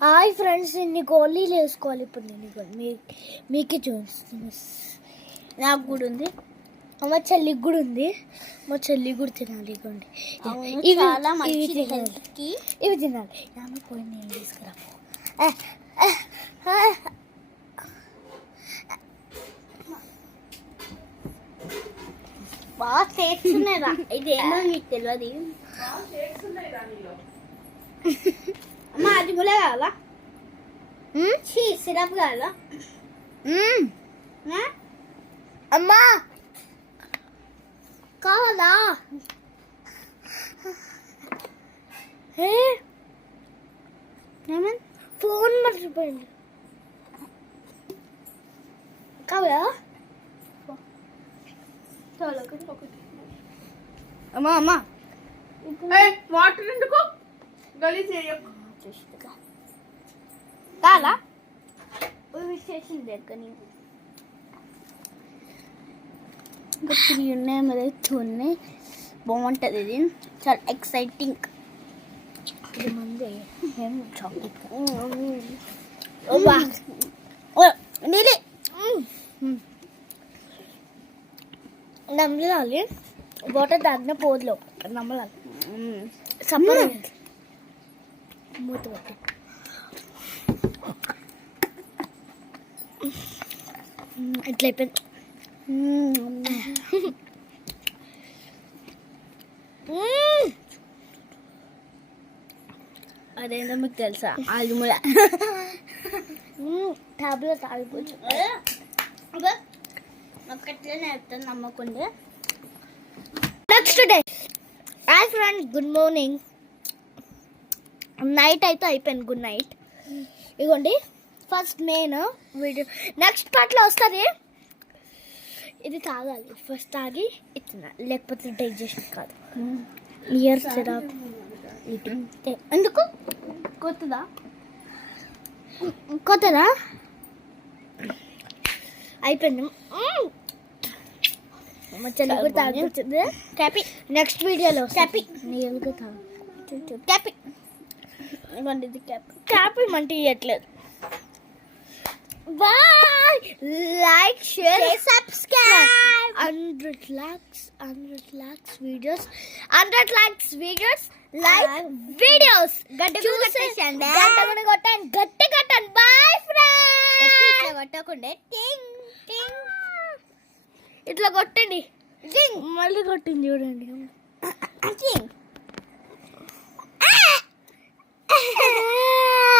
Hi friends, ఇన్ని గోళీలు వేసుకోవాలి. ఇప్పుడు నేను మీకే చూపిస్తాను. నాకు కూడా ఉంది, మా చెల్లికి కూడా ఉంది. మా చెల్లి కూడా తినాలి. ఇవ్వండి, ఇవి తినాలి. ఆమె పోయి నేను తీసుకురా. బాగా చేస్తున్నారా? ఇదేమో మీకు తెలియదు. అమ్మా, అది ముల కావాలా? సిరప్ కావాలా? అమ్మా కావాలా? ఫోన్ మర్చిపోయింది. కావాలా? అమ్మా అమ్మా వాటర్ ఎందుకు గలీజ్ కావాలా? చేసింది ఎక్కని ఇంకా 3 ఉన్నాయి, మరి 2 ఉన్నాయి. బాగుంటుంది. ఇది చాలా ఎక్సైటింగ్. ఇది మంది ఏం చాక్లెట్ నీలి నమ్మలాలి. వాటర్ దాంట్లో పోదులో నమ్మలాలి. సమ్మర్ మూత పెట్టి ఇట్లా అయిపోయింది. అదేందో మీకు తెలుసా? ఆలుమూల టాబ్లెట్ ఆగిపోవచ్చు. ఒక్కట్లనే చెప్తాను, నమ్మకుంది. Next day. Hi friends, good morning. Night అయితే అయిపోయింది. Good night. ఇదిగోండి, ఫస్ట్ మెయిన్ వీడియో నెక్స్ట్ పార్ట్లో వస్తుంది. ఇది తాగాలి. ఫస్ట్ తాగి ఇచ్చిన, లేకపోతే డైజెషన్ కాదు. ఇయర్ సిరప్ ఎందుకు? కొత్తదా? అయిపోయింది. చెల్లి కూడా తాగుతుంది. క్యాపీ నెక్స్ట్ వీడియోలో క్యాపీ నీళ్ళగా తాగు. క్యాపీ ఇవ్వండి. ఇది క్యాపీ మంటే ఇవ్వట్లేదు. Bye. Like, share, subscribe. 100 lakhs videos. 100 lakhs videos. Like videos. Gatti kottandi. Bye friends. Itla kottakunde ting ting. Itla kottandi. Ting. Malli kottindi chudandi. Ting.